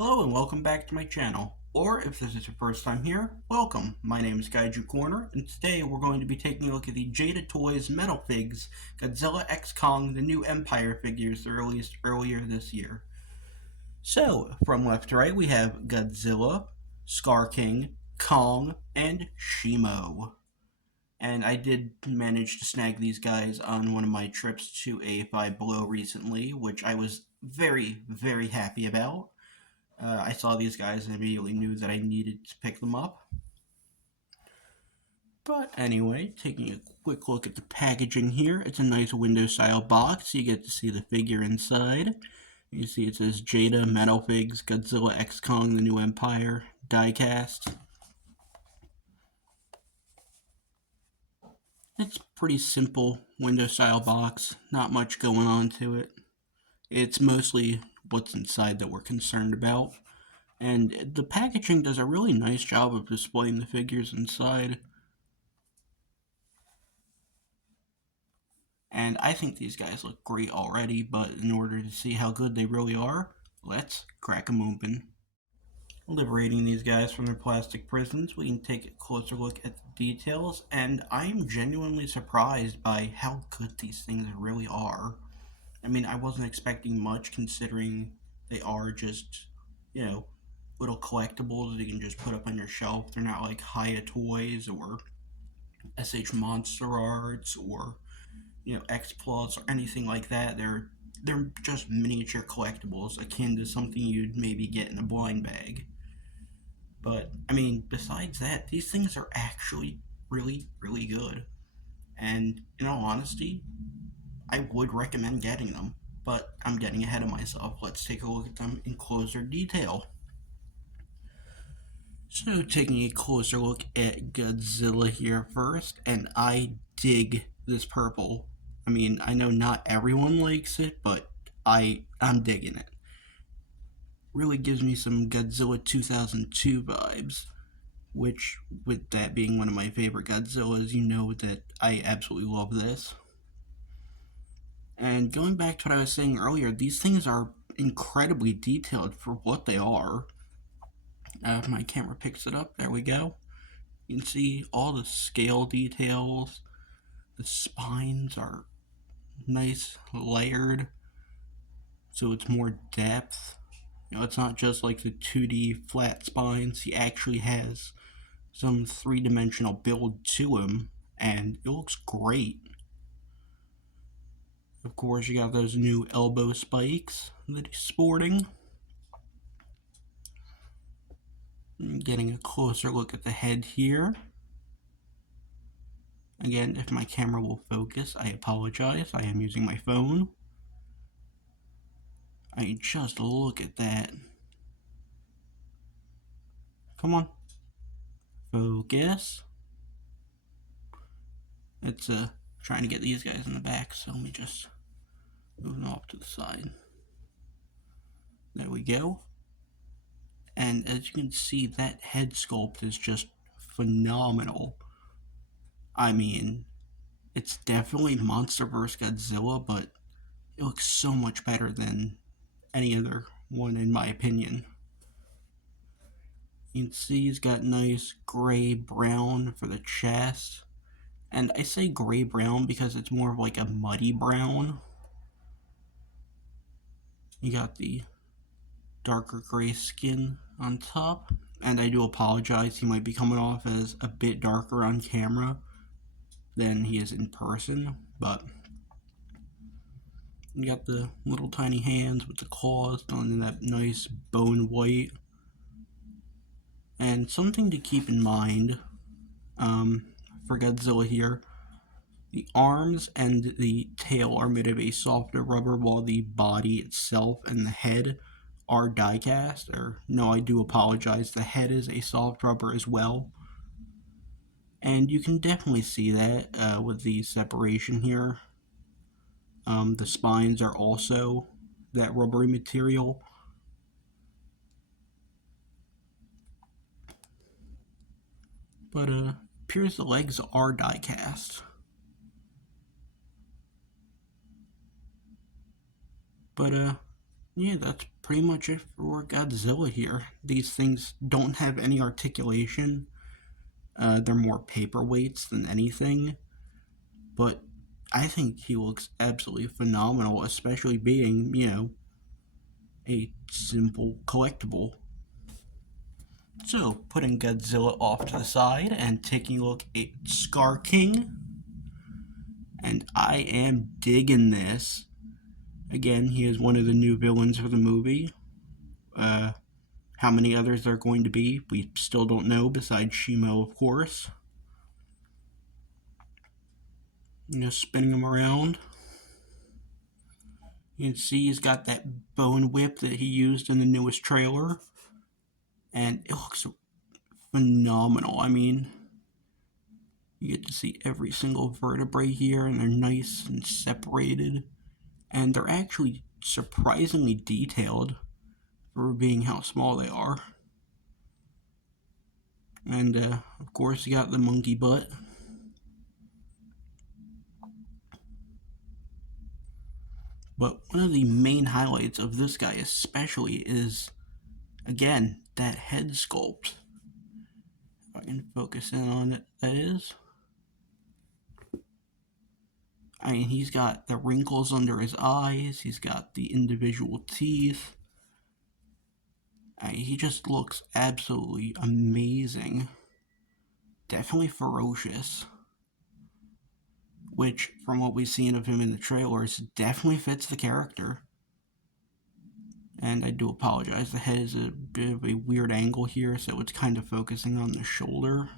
Hello and welcome back to my channel. Or if this is your first time here, welcome. My name is Gaiju Corner, and today we're going to be taking a look at the Jada Toys Metalfigs Godzilla X Kong the New Empire figures that were released earlier this year. So, from left to right, we have Godzilla, Scar King, Kong, and Shimo. And I did manage to snag these guys on one of my trips to a Five Below recently, which I was very, very happy about. I saw these guys and immediately knew that I needed to pick them up. But anyway, taking a quick look at the packaging here, it's a nice window style box. You get to see the figure inside. You see it says Jada, Metalfigs, Godzilla X Kong, the New Empire, diecast. It's pretty simple window style box, not much going on to it. It's mostly what's inside that we're concerned about. And the packaging does a really nice job of displaying the figures inside. And I think these guys look great already, but in order to see how good they really are, let's crack them open. Liberating these guys from their plastic prisons, we can take a closer look at the details, and I am genuinely surprised by how good these things really are. I mean, I wasn't expecting much considering they are just, you know, little collectibles that you can just put up on your shelf. They're not like Hiya Toys or SH Monster Arts or X Plus or anything like that. They're just miniature collectibles akin to something you'd maybe get in a blind bag. But I mean, besides that, these things are actually really, really good. And in all honesty, I would recommend getting them. But I'm getting ahead of myself. Let's take a look at them in closer detail. So, taking a closer look at Godzilla here first, and I dig this purple. I mean, I know not everyone likes it, but I'm digging it. Really gives me some Godzilla 2002 vibes, which, with that being one of my favorite Godzillas, you know that I absolutely love this. And going back to what I was saying earlier, these things are incredibly detailed for what they are. If my camera picks it up, there we go. You can see all the scale details. The spines are nice, layered, so it's more depth. It's not just like the 2D flat spines. He actually has some three-dimensional build to him, and it looks great. Of course, you got those new elbow spikes that he's sporting. Getting a closer look at the head here. Again, if my camera will focus, I apologize. I am using my phone. I mean, just look at that. Come on. Focus. It's trying to get these guys in the back, so let me just move them off to the side. There we go. And as you can see, that head sculpt is just phenomenal. I mean, it's definitely MonsterVerse Godzilla, but it looks so much better than any other one in my opinion. You can see he's got nice gray brown for the chest. And I say gray brown because it's more of like a muddy brown. You got the darker gray skin on top. And I do apologize, he might be coming off as a bit darker on camera than he is in person, but you got the little tiny hands with the claws done in that nice bone white. And something to keep in mind for Godzilla here, the arms and the tail are made of a softer rubber while the body itself and the head are die cast. Or, no, I do apologize, the head is a soft rubber as well. And you can definitely see that with the separation here. The spines are also that rubbery material. But appears the legs are die cast. But Yeah, that's pretty much it for Godzilla here. These things don't have any articulation. They're more paperweights than anything. But I think he looks absolutely phenomenal, especially being, a simple collectible. So, putting Godzilla off to the side and taking a look at Scar King, and I am digging this. Again, he is one of the new villains for the movie. Uh, how many others there are going to be, we still don't know, besides Shimo, of course. Spinning him around. You can see he's got that bone whip that he used in the newest trailer, and it looks phenomenal. I mean, you get to see every single vertebrae here, and they're nice and separated, and they're actually surprisingly detailed for being how small they are. And of course, you got the monkey butt. But one of the main highlights of this guy, especially, is again that head sculpt. If I can focus in on it, that is. I mean, he's got the wrinkles under his eyes, he's got the individual teeth. I mean, he just looks absolutely amazing. Definitely ferocious. Which, from what we've seen of him in the trailers, definitely fits the character. And I do apologize, the head is a bit of a weird angle here, so it's kind of focusing on the shoulder.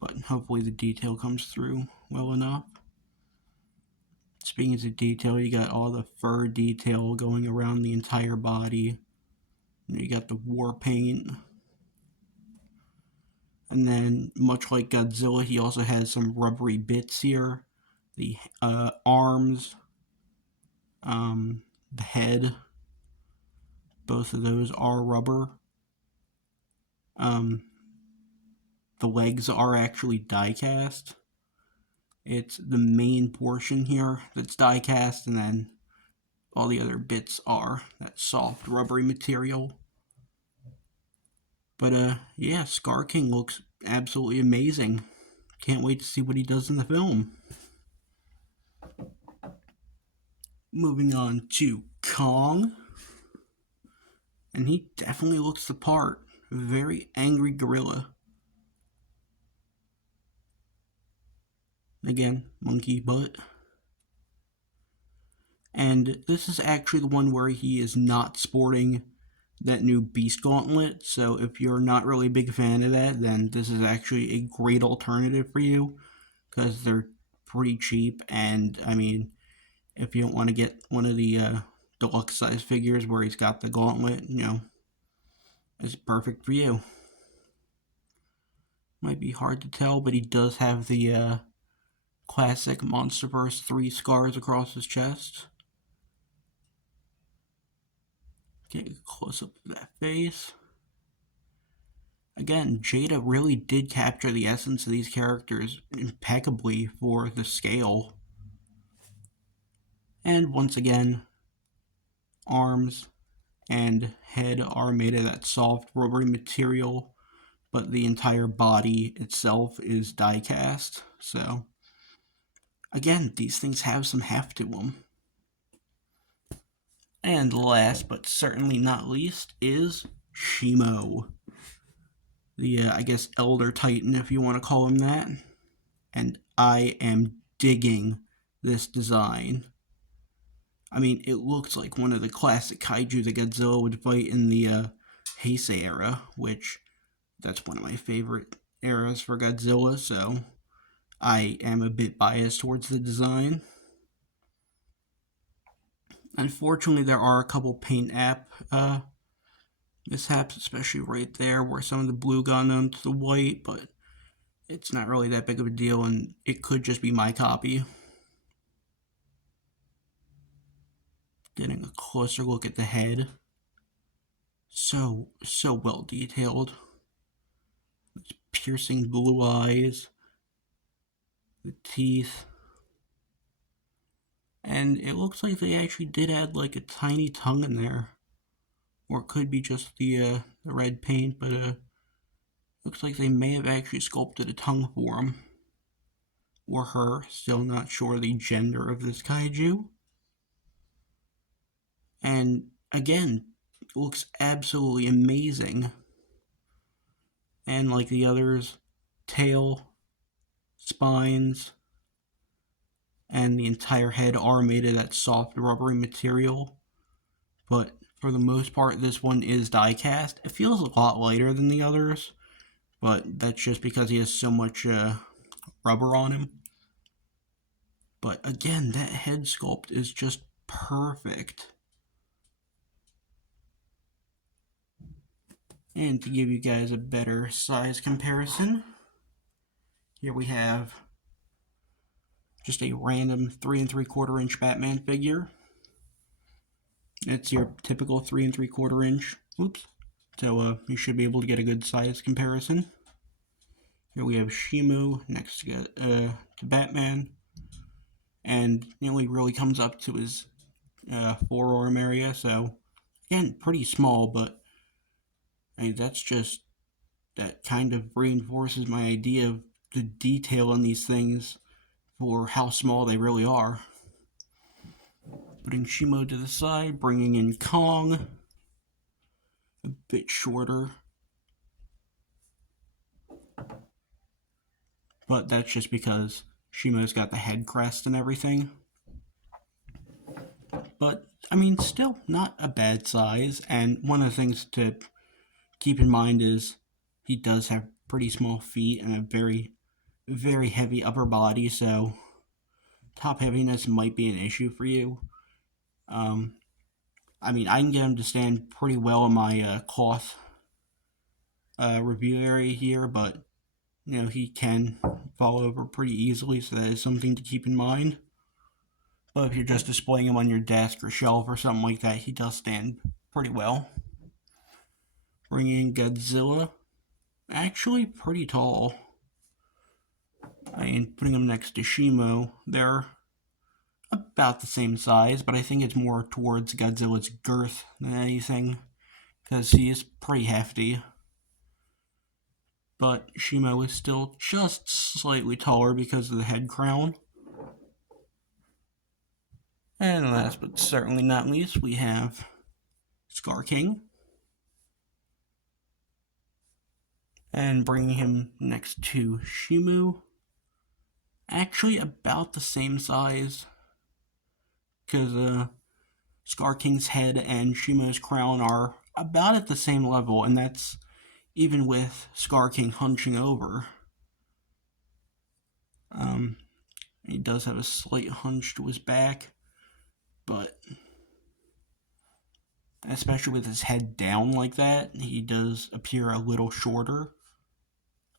But hopefully the detail comes through well enough. Speaking of detail, you got all the fur detail going around the entire body. You got the war paint. And then, much like Godzilla, he also has some rubbery bits here. The arms, the head, both of those are rubber. The legs are actually die cast. It's the main portion here that's die cast, and then all the other bits are that soft rubbery material. But yeah, Scar King looks absolutely amazing. Can't wait to see what he does in the film. Moving on to Kong. And he definitely looks the part. Very angry gorilla. Again, monkey butt. And this is actually the one where he is not sporting that new Beast Gauntlet. So if you're not really a big fan of that, then this is actually a great alternative for you, because they're pretty cheap. And I mean, if you don't want to get one of the deluxe size figures where he's got the gauntlet, it's perfect for you. Might be hard to tell, but he does have the classic MonsterVerse 3 scars across his chest. Get a close up of that face. Again, Jada really did capture the essence of these characters impeccably for the scale. And once again, arms and head are made of that soft rubbery material, but the entire body itself is die cast. So, again, these things have some heft to them. And last but certainly not least is Shimo. The, I guess, Elder Titan, if you want to call him that. And I am digging this design. I mean, it looks like one of the classic kaiju that Godzilla would fight in the Heisei era, which that's one of my favorite eras for Godzilla, so I am a bit biased towards the design. Unfortunately, there are a couple paint app mishaps, especially right there where some of the blue got onto the white, but it's not really that big of a deal, and it could just be my copy. Getting a closer look at the head. So well detailed. Those piercing blue eyes, the teeth, And it looks like they actually did add like a tiny tongue in there. Or it could be just the red paint, but looks like they may have actually sculpted a tongue for him. Or her, still not sure the gender of this kaiju. And again, it looks absolutely amazing. And like the others, tail, spines, and the entire head are made of that soft rubbery material. But for the most part, this one is die cast. It feels a lot lighter than the others, but that's just because he has so much rubber on him. But again, that head sculpt is just perfect. And to give you guys a better size comparison, here we have just a random 3 3/4 inch Batman figure. It's your typical 3 3/4 inch. Oops. So you should be able to get a good size comparison. Here we have Shimu next to Batman, and he only really comes up to his forearm area. So again, pretty small, but I mean, that kind of reinforces my idea of the detail in these things for how small they really are. Putting Shimo to the side, bringing in Kong, a bit shorter. But that's just because Shimo's got the head crest and everything. But, I mean, still not a bad size. And one of the things to keep in mind is he does have pretty small feet and a very, very heavy upper body. So, top heaviness might be an issue for you. I mean, I can get him to stand pretty well in my cloth review area here, but he can fall over pretty easily, so that is something to keep in mind. But if you're just displaying him on your desk or shelf or something like that, he does stand pretty well. Bringing in Godzilla, actually pretty tall. I mean, putting him next to Shimo, they're about the same size, but I think it's more towards Godzilla's girth than anything, because he is pretty hefty. But Shimo is still just slightly taller because of the head crown. And last but certainly not least, we have Scar King. And bringing him next to Shimu. Actually, about the same size. Because Scar King's head and Shimu's crown are about at the same level, and that's even with Scar King hunching over. He does have a slight hunch to his back, but especially with his head down like that, he does appear a little shorter.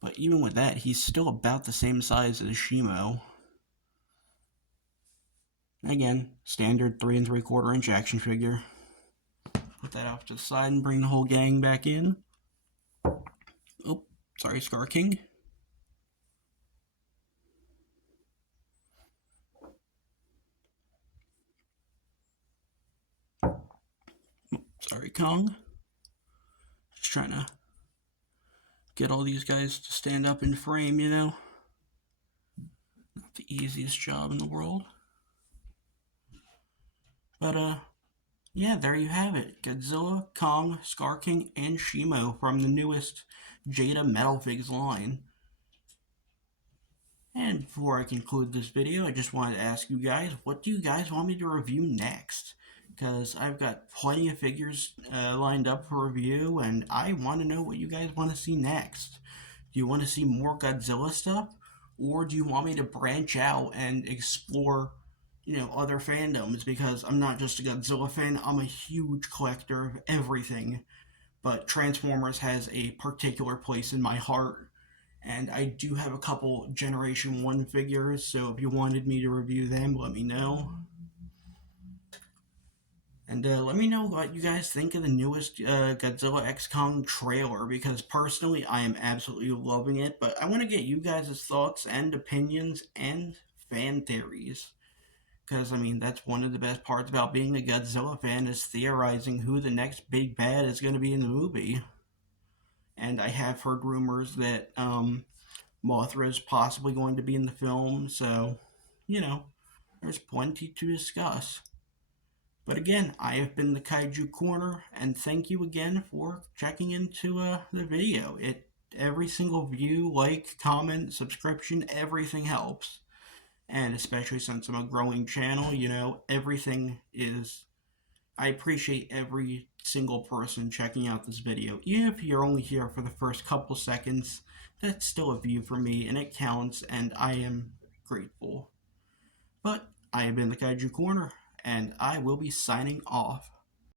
But even with that, he's still about the same size as Shimo. Again, standard 3 3/4 inch action figure. Put that off to the side and bring the whole gang back in. Oh, sorry, Scar King. Sorry, Kong. Just trying to get all these guys to stand up in frame, Not the easiest job in the world. But, yeah, there you have it. Godzilla, Kong, Scar King, and Shimo from the newest Jada Metalfigs line. And before I conclude this video, I just wanted to ask you guys, what do you guys want me to review next? Because I've got plenty of figures lined up for review, and I want to know what you guys want to see next. Do you want to see more Godzilla stuff? Or do you want me to branch out and explore, other fandoms? Because I'm not just a Godzilla fan, I'm a huge collector of everything. But Transformers has a particular place in my heart, and I do have a couple Generation 1 figures, so if you wanted me to review them, let me know. And let me know what you guys think of the newest Godzilla X Kong trailer, because personally I am absolutely loving it, but I want to get you guys' thoughts and opinions and fan theories. Because, I mean, that's one of the best parts about being a Godzilla fan is theorizing who the next big bad is going to be in the movie. And I have heard rumors that Mothra is possibly going to be in the film, so, you know, there's plenty to discuss. But again, I have been the Kaiju Corner, and thank you again for checking into the video. Every single view, like, comment, subscription, everything helps. And especially since I'm a growing channel, everything is. I appreciate every single person checking out this video. Even if you're only here for the first couple seconds, that's still a view for me, and it counts, and I am grateful. But I have been the Kaiju Corner, and I will be signing off.